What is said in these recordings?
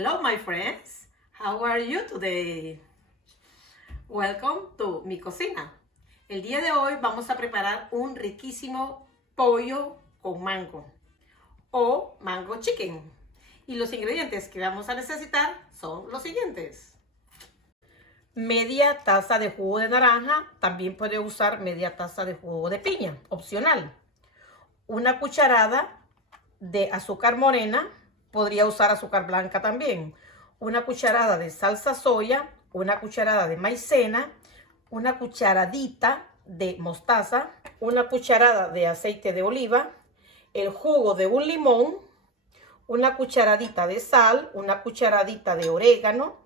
Hello my friends, how are you today? Welcome to mi cocina. El día de hoy vamos a preparar un riquísimo pollo con mango o mango chicken. Y los ingredientes que vamos a necesitar son los siguientes. Media taza de jugo de naranja, también puede usar media taza de jugo de piña, opcional. Una cucharada de azúcar morena, podría usar azúcar blanca también. Una cucharada de salsa soya, una cucharada de maicena, una cucharadita de mostaza, una cucharada de aceite de oliva, el jugo de un limón, una cucharadita de sal, una cucharadita de orégano,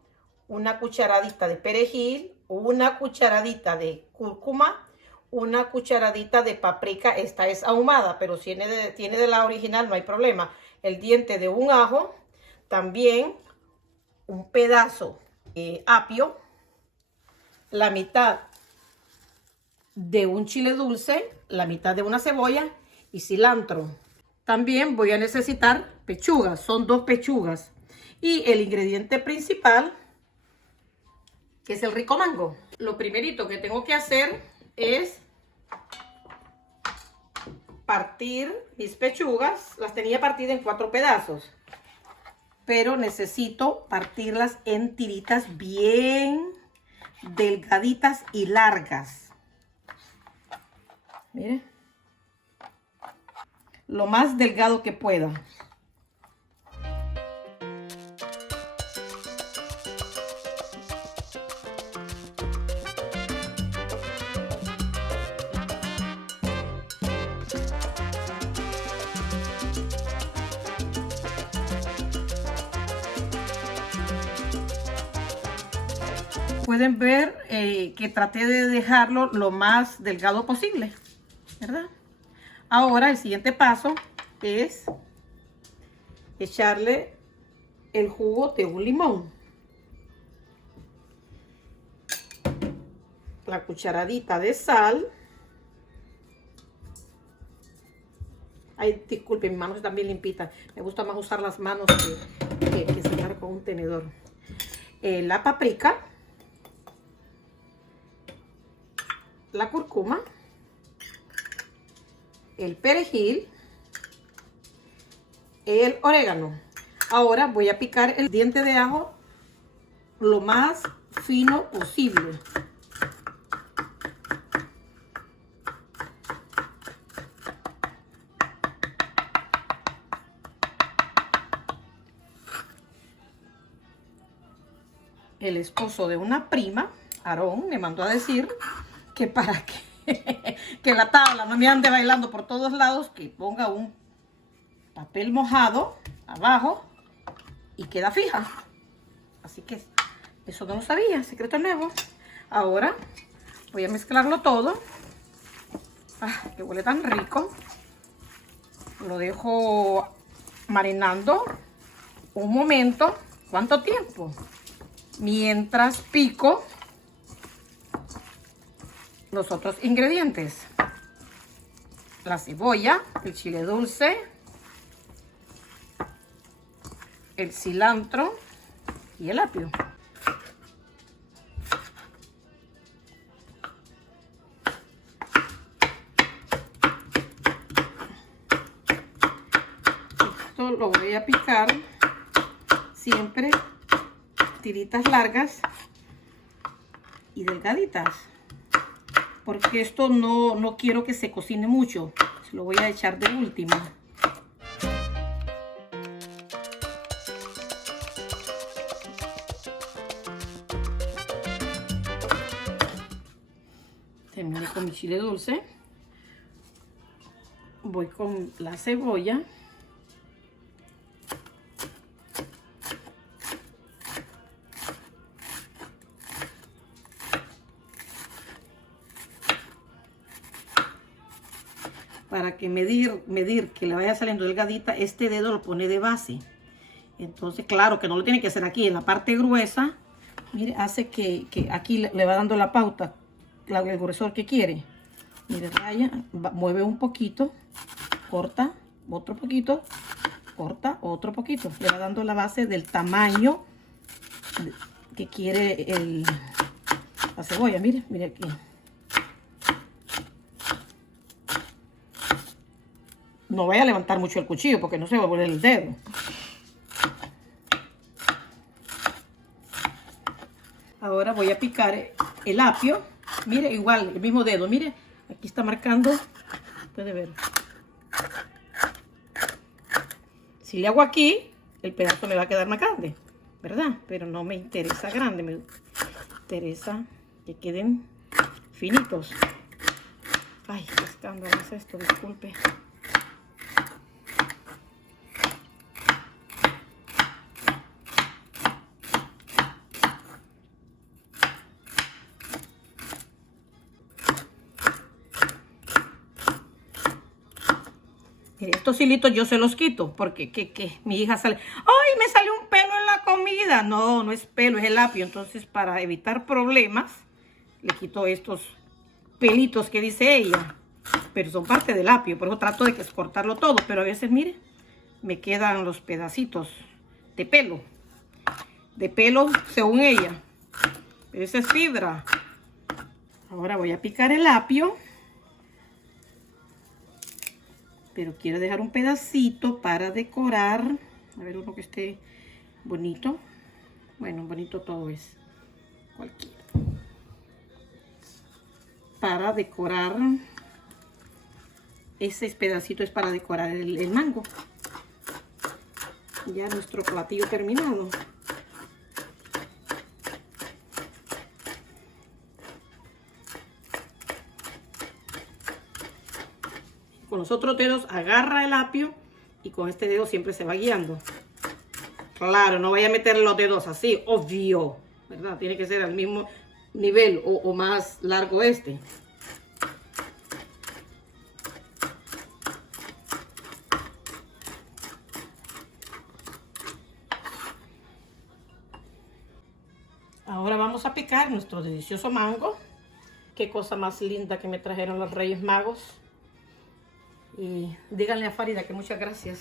una cucharadita de perejil, una cucharadita de cúrcuma, una cucharadita de paprika. Esta es ahumada, pero si tiene de la original no hay problema. El diente de un ajo, también un pedazo de apio, la mitad de un chile dulce, la mitad de una cebolla y cilantro. También voy a necesitar pechugas, son 2 pechugas. Y el ingrediente principal, que es el rico mango. Lo primerito que tengo que hacer es partir mis pechugas. Las tenía partidas en 4 pedazos, pero necesito partirlas en tiritas bien delgaditas y largas. Miren, lo más delgado que pueda. Pueden ver que traté de dejarlo lo más delgado posible, ¿verdad? Ahora el siguiente paso es echarle el jugo de un limón, la cucharadita de sal. Ay, disculpen, mis manos están bien limpitas. Me gusta más usar las manos que sacar con un tenedor. La paprika, la cúrcuma, el perejil, el orégano. Ahora voy a picar el diente de ajo lo más fino posible. El esposo de una prima, Aarón, me mandó a decir que para que la tabla no me ande bailando por todos lados, que ponga un papel mojado abajo y queda fija. Así que eso no lo sabía, secreto nuevo. Ahora voy a mezclarlo todo. ¡Ah, que huele tan rico! Lo dejo marinando un momento. ¿Cuánto tiempo? Mientras pico los otros ingredientes: la cebolla, el chile dulce, el cilantro y el apio. Esto lo voy a picar siempre tiritas largas y delgaditas, porque esto no quiero que se cocine mucho. Se lo voy a echar de último. Terminé con mi chile dulce. Voy con la cebolla. Para que medir que le vaya saliendo delgadita, este dedo lo pone de base. Entonces, claro que no lo tiene que hacer aquí en la parte gruesa. Mire, hace que aquí le va dando la pauta, el gruesor que quiere. Mire, raya, mueve un poquito, corta, otro poquito corta otro poquito. Le va dando la base del tamaño que quiere la cebolla. Mire, mire aquí. No vaya a levantar mucho el cuchillo porque no se va a volver el dedo. Ahora voy a picar el apio. Mire, igual, el mismo dedo. Mire, aquí está marcando. Puede ver. Si le hago aquí, el pedazo me va a quedar más grande, ¿verdad? Pero no me interesa grande, me interesa que queden finitos. Ay, qué escándalo es esto, disculpe. Estos hilitos yo se los quito porque mi hija sale, ¡ay, me salió un pelo en la comida! No, no es pelo, es el apio. Entonces, para evitar problemas, le quito estos pelitos que dice ella. Pero son parte del apio, por eso trato de cortarlo todo. Pero a veces, mire, me quedan los pedacitos de pelo. De pelo, según ella. Pero esa es fibra. Ahora voy a picar el apio. Pero quiero dejar un pedacito para decorar. A ver, uno que esté bonito. Bueno, bonito todo es. Cualquiera. Para decorar. Ese pedacito es para decorar el mango. Ya nuestro platillo terminado. Con los otros dedos agarra el apio y con este dedo siempre se va guiando. Claro, no vaya a meter los dedos así, obvio, ¿verdad? Tiene que ser al mismo nivel o más largo este. Ahora vamos a picar nuestro delicioso mango. Qué cosa más linda que me trajeron los Reyes Magos. Y díganle a Farida que muchas gracias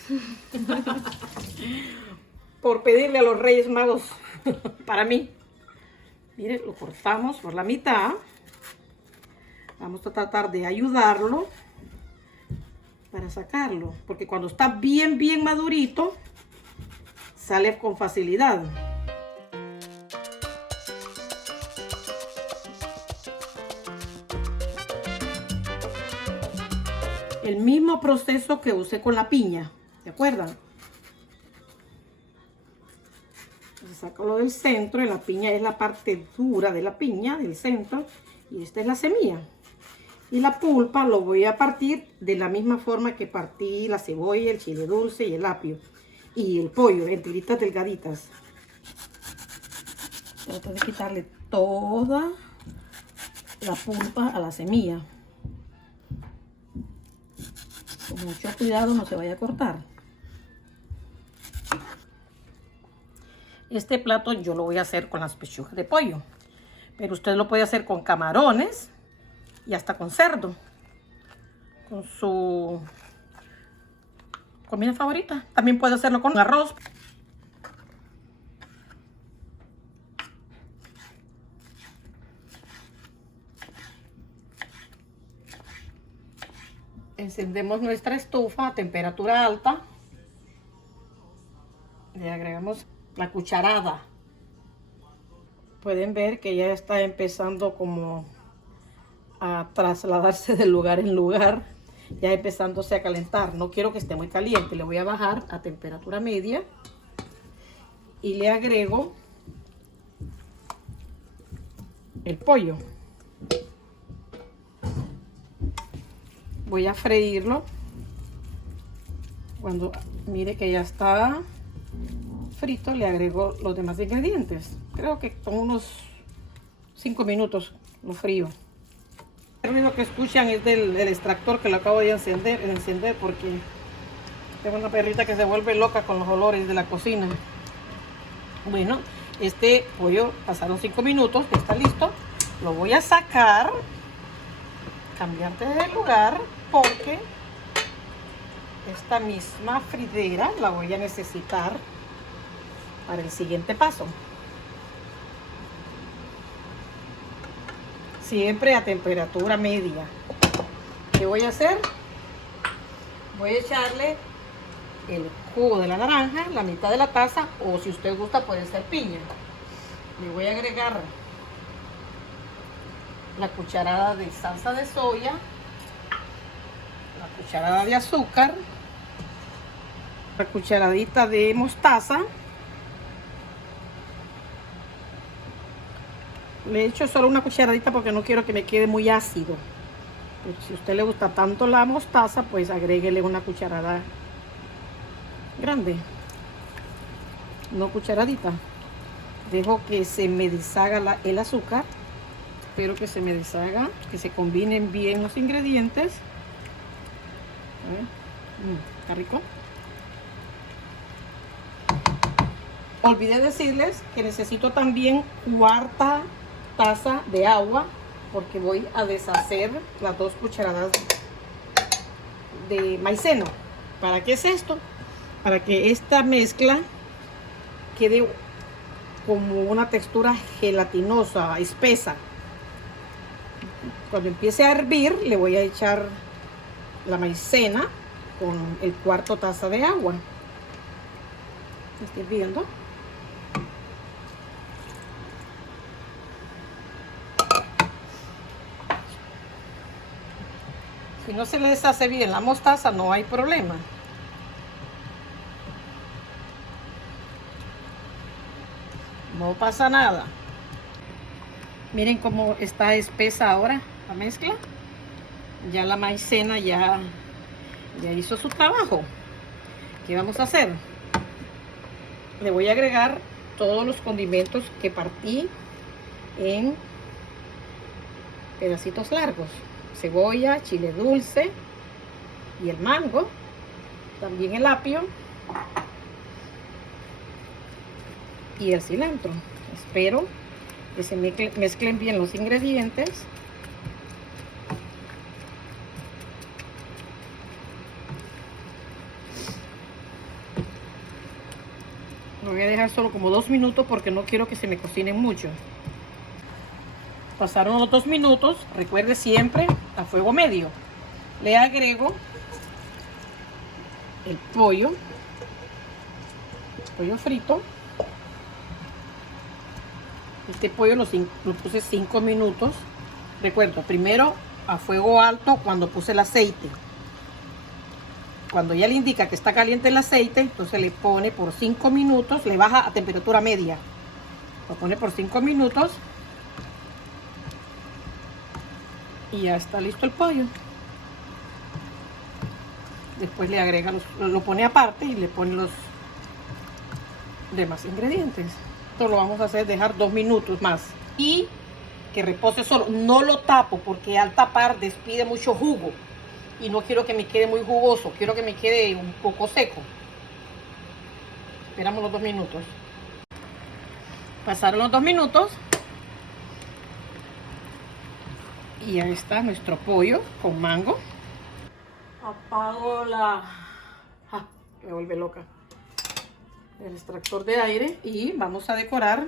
por pedirle a los Reyes Magos para mí. Miren, lo cortamos por la mitad. Vamos a tratar de ayudarlo para sacarlo, porque cuando está bien madurito, sale con facilidad. El mismo proceso que usé con la piña, ¿se acuerdan? Sácalo del centro, y la piña es la parte dura de la piña, del centro, y esta es la semilla. Y la pulpa lo voy a partir de la misma forma que partí la cebolla, el chile dulce y el apio. Y el pollo en tiritas delgaditas. Trato de quitarle toda la pulpa a la semilla. Con mucho cuidado, no se vaya a cortar. Este plato yo lo voy a hacer con las pechugas de pollo. Pero usted lo puede hacer con camarones y hasta con cerdo. Con su comida favorita. También puede hacerlo con arroz. Encendemos nuestra estufa a temperatura alta. Le agregamos la cucharada. Pueden ver que ya está empezando como a trasladarse de lugar en lugar. Ya empezándose a calentar. No quiero que esté muy caliente. Le voy a bajar a temperatura media. Y le agrego el pollo. Voy a freírlo. Cuando mire que ya está frito, le agrego los demás ingredientes. Creo que con unos 5 minutos lo frío. El ruido que escuchan es del extractor que lo acabo de encender porque tengo una perrita que se vuelve loca con los olores de la cocina. Bueno, este pollo pasaron 5 minutos, ya está listo. Lo voy a sacar, cambiarte de lugar porque esta misma fridera la voy a necesitar para el siguiente paso. Siempre a temperatura media. ¿Qué voy a hacer? Voy a echarle el jugo de la naranja, la mitad de la taza, o si usted gusta puede ser piña. Le voy a agregar la cucharada de salsa de soya, la cucharada de azúcar, la cucharadita de mostaza. Le echo solo una cucharadita porque no quiero que me quede muy ácido. Pero si a usted le gusta tanto la mostaza, pues agréguele una cucharada grande, no cucharadita. Dejo que se me deshaga el azúcar. Espero que se me deshaga, que se combinen bien los ingredientes. Está rico. Olvidé decirles que necesito también cuarta taza de agua, porque voy a deshacer las 2 cucharadas de maicena. ¿Para qué es esto? Para que esta mezcla quede como una textura gelatinosa, espesa. Cuando empiece a hervir, le voy a echar la maicena con el 1/4 taza de agua. ¿Estás viendo? Si no se le deshace bien la mostaza, no hay problema. No pasa nada. Miren cómo está espesa ahora la mezcla. Ya la maicena ya hizo su trabajo. ¿Qué vamos a hacer? Le voy a agregar todos los condimentos que partí en pedacitos largos. Cebolla, chile dulce y el mango. También el apio y el cilantro. Espero que se mezclen bien los ingredientes. Lo voy a dejar solo como 2 minutos porque no quiero que se me cocinen mucho. Pasaron los 2 minutos. Recuerde siempre a fuego medio. Le agrego el pollo frito. Este pollo lo puse 5 minutos. Recuerdo, primero a fuego alto cuando puse el aceite. Cuando ya le indica que está caliente el aceite, entonces le pone por 5 minutos, le baja a temperatura media. Lo pone por 5 minutos. Y ya está listo el pollo. Después le agrega, lo pone aparte y le pone los demás ingredientes. Esto lo vamos a hacer dejar 2 minutos más. Y que repose solo. No lo tapo porque al tapar despide mucho jugo. Y no quiero que me quede muy jugoso. Quiero que me quede un poco seco. Esperamos los 2 minutos. Pasaron los 2 minutos. Y ahí está nuestro pollo con mango. Apago me vuelve loca. El extractor de aire y vamos a decorar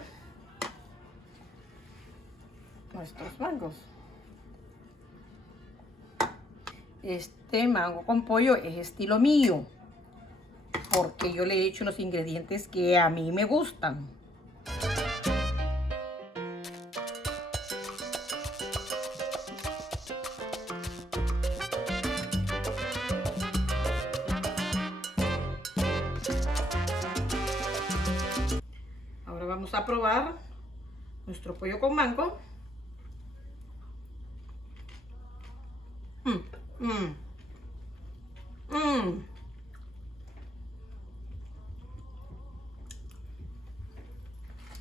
nuestros mangos. Este mango con pollo es estilo mío, porque yo le he hecho los ingredientes que a mí me gustan. Ahora vamos a probar nuestro pollo con mango.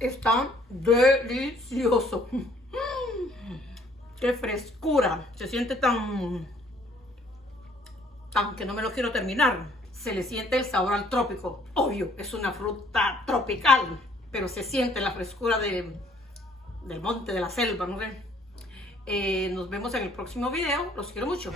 Está delicioso. Qué frescura. Se siente tan que no me lo quiero terminar. Se le siente el sabor al trópico. Obvio, es una fruta tropical, pero se siente la frescura del monte, de la selva, no sé. Nos vemos en el próximo video. Los quiero mucho.